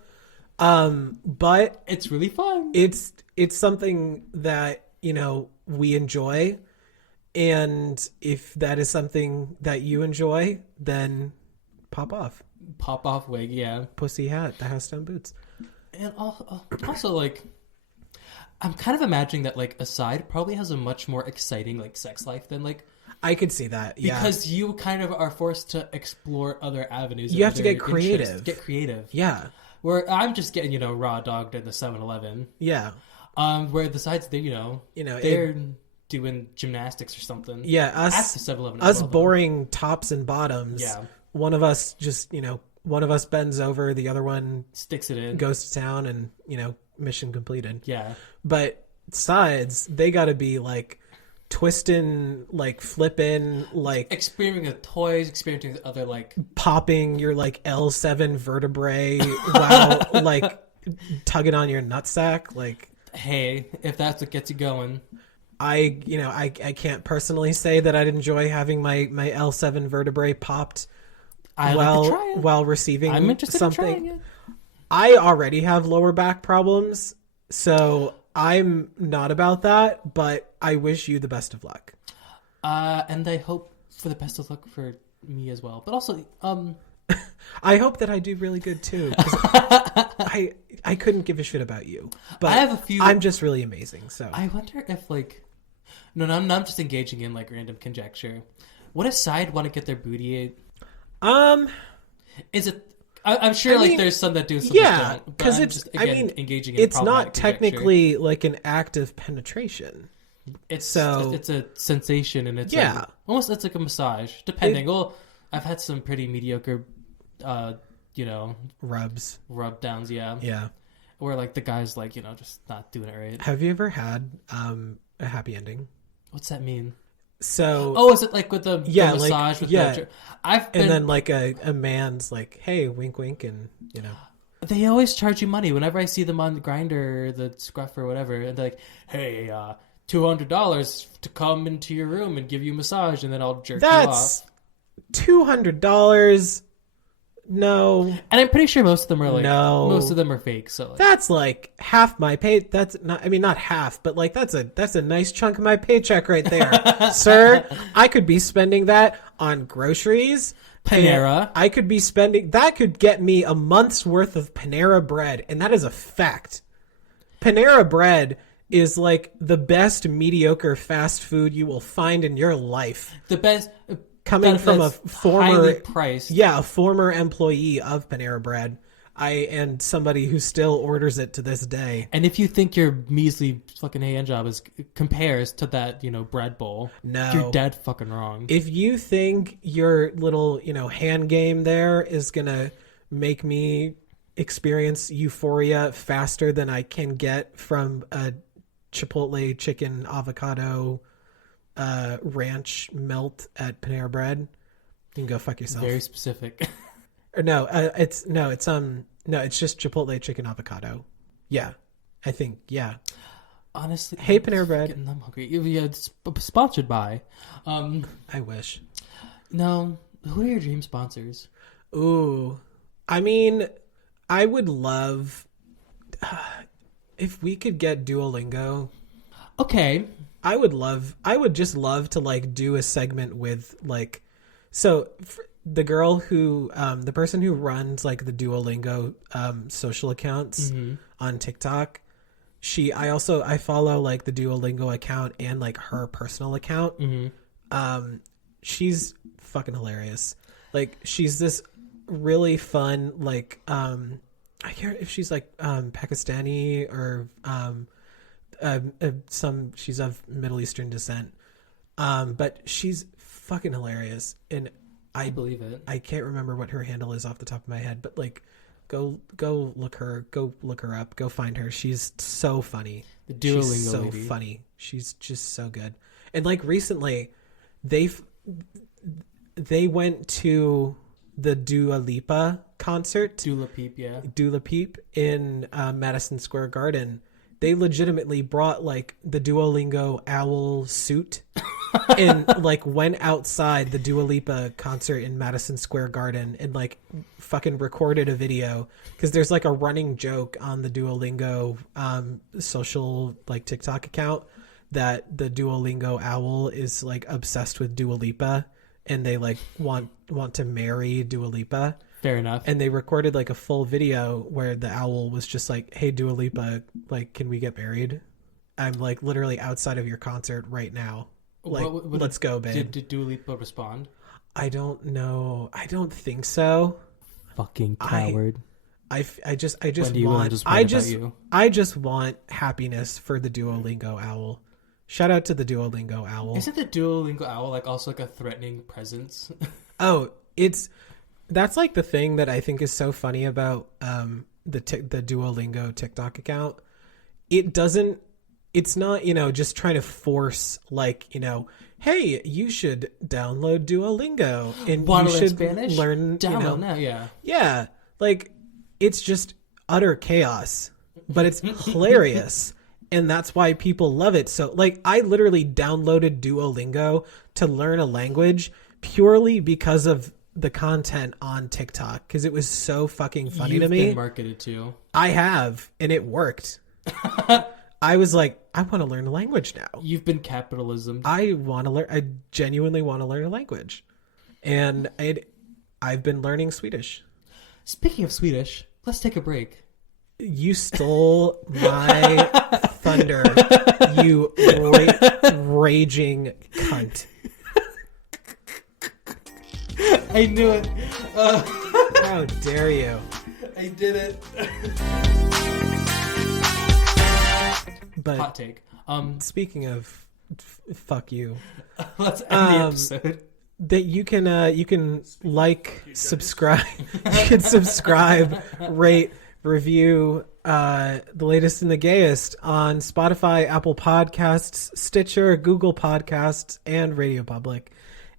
but it's really fun. It's something that, you know, we enjoy, and if that is something that you enjoy, then pop off wig, yeah, pussy hat, the house down boots. And also, like, I'm kind of imagining that, like, Aside probably has a much more exciting, like, sex life than, like... I could see that, yeah. Because you kind of are forced to explore other avenues. You have to get creative. Get creative. Yeah. where I'm just getting, raw dogged at the 7-Eleven. Yeah. Where the sides, they're doing gymnastics or something. Yeah, At the 7-Eleven us as well, boring tops and bottoms. Yeah. One of us just, one of us bends over, the other one sticks it in, goes to town, and, mission completed. Yeah. But sides, they got to be like twisting, like flipping, like experimenting with toys, experimenting with other like popping your like L7 vertebrae while like tugging on your nutsack. Like, hey, if that's what gets you going. I can't personally say that I'd enjoy having my L7 vertebrae popped while receiving I'm interested something. in trying it. I already have lower back problems, so I'm not about that, but I wish you the best of luck. And I hope for the best of luck for me as well. But also, I hope that I do really good too. 'Cause I couldn't give a shit about you, but I have a few. I'm just really amazing. So I wonder if no, I'm just engaging in like random conjecture. Would a side want to get their booty ate? Is it? I'm sure there's some that do, some that don't. Because it's. Just, engaging in it's not technically like an act of penetration. It's a sensation, and it's almost it's like a massage, depending. I've had some pretty mediocre, rub downs, yeah, where like the guy's like just not doing it right. Have you ever had a happy ending? What's that mean? So is it like with the massage with the and then like a man's like, hey, wink wink, and they always charge you money whenever I see them on Grindr, the Scruff or whatever, and they're like, hey, $200 to come into your room and give you a massage, and then I'll jerk you off. That's $200. No. And I'm pretty sure most of them are most of them are fake. So that's like half my pay. That's not half, but like that's a nice chunk of my paycheck right there, sir. I could be spending that on groceries. Panera. I could be spending that could get me a month's worth of Panera bread, and that is a fact. Panera bread is like the best mediocre fast food you will find in your life. The best. Coming from a former priced. Yeah, a former employee of Panera Bread. And somebody who still orders it to this day. And if you think your measly fucking hand job compares to that, bread bowl, no, you're dead fucking wrong. If you think your little, hand game there is gonna make me experience euphoria faster than I can get from a Chipotle chicken avocado ranch melt at Panera Bread, you can go fuck yourself. Very specific. Or it's just Chipotle chicken avocado. Yeah, I think Honestly, hey Panera Bread, I'm hungry. Yeah, it's sponsored by. I wish. No, who are your dream sponsors? Ooh, I would love if we could get Duolingo. Okay. I would just love to like do a segment with like, the girl who, the person who runs like the Duolingo social accounts on TikTok. I follow like the Duolingo account and like her personal account. She's fucking hilarious. Like she's this really fun like I can't if she's like Pakistani or she's of Middle Eastern descent, but she's fucking hilarious, and I believe it. I can't remember what her handle is off the top of my head, but like go look her up, go find her. She's so funny. The Duolingo she's so lady. Funny. She's just so good. And like recently, they went to the Dua Lipa concert. Dula Peep, yeah. Dula Peep in Madison Square Garden. They legitimately brought like the Duolingo owl suit and like went outside the Dua Lipa concert in Madison Square Garden and like fucking recorded a video, because there's like a running joke on the Duolingo social like TikTok account that the Duolingo owl is like obsessed with Dua Lipa and they like want to marry Dua Lipa. Fair enough. And they recorded like a full video where the owl was just like, hey, Dua Lipa, like, can we get married? I'm like literally outside of your concert right now. Like, let's go, babe. Did Dua Lipa respond? I don't know. I don't think so. Fucking coward. I just Wendy, you want just worried about you. I just want happiness for the Duolingo owl. Shout out to the Duolingo owl. Isn't the Duolingo owl like also like a threatening presence? Oh, that's like the thing that I think is so funny about the Duolingo TikTok account. It's not, just trying to force like, hey, you should download Duolingo and Wanna you learn should Spanish? learn, Download now, yeah. Yeah, like it's just utter chaos, but it's hilarious. And that's why people love it. So like I literally downloaded Duolingo to learn a language purely because of the content on TikTok, because it was so fucking funny to me. You've been marketed to. I have, and it worked. I was like, I want to learn a language now. You've been capitalism. I genuinely want to learn a language. And I've been learning Swedish. Speaking of Swedish, let's take a break. You stole my thunder, you raging cunt. I knew it. How dare you? I did it. But hot take. Speaking of fuck you, let's end the episode. That you can like, subscribe, you can subscribe, rate, review the latest and the gayest on Spotify, Apple Podcasts, Stitcher, Google Podcasts, and Radio Public.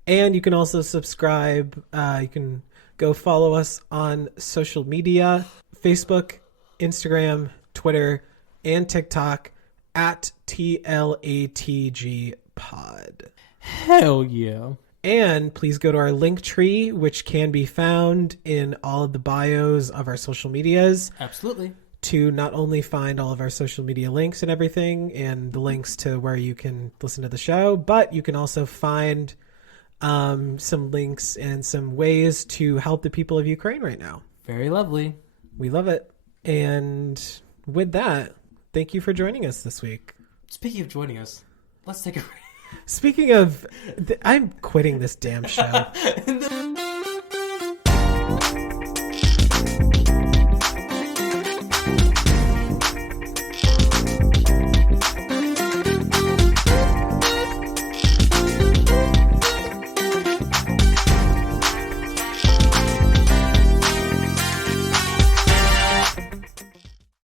And you can also subscribe. You can go follow us on social media: Facebook, Instagram, Twitter, and TikTok at TLATG Pod. Hell yeah. And please go to our link tree, which can be found in all of the bios of our social medias. Absolutely. To not only find all of our social media links and everything, and the links to where you can listen to the show, but you can also find some links and some ways to help the people of Ukraine right now. Very lovely. We love it. And with that, thank you for joining us this week. Speaking of joining us, let's take a break. Speaking of, I'm quitting this damn show.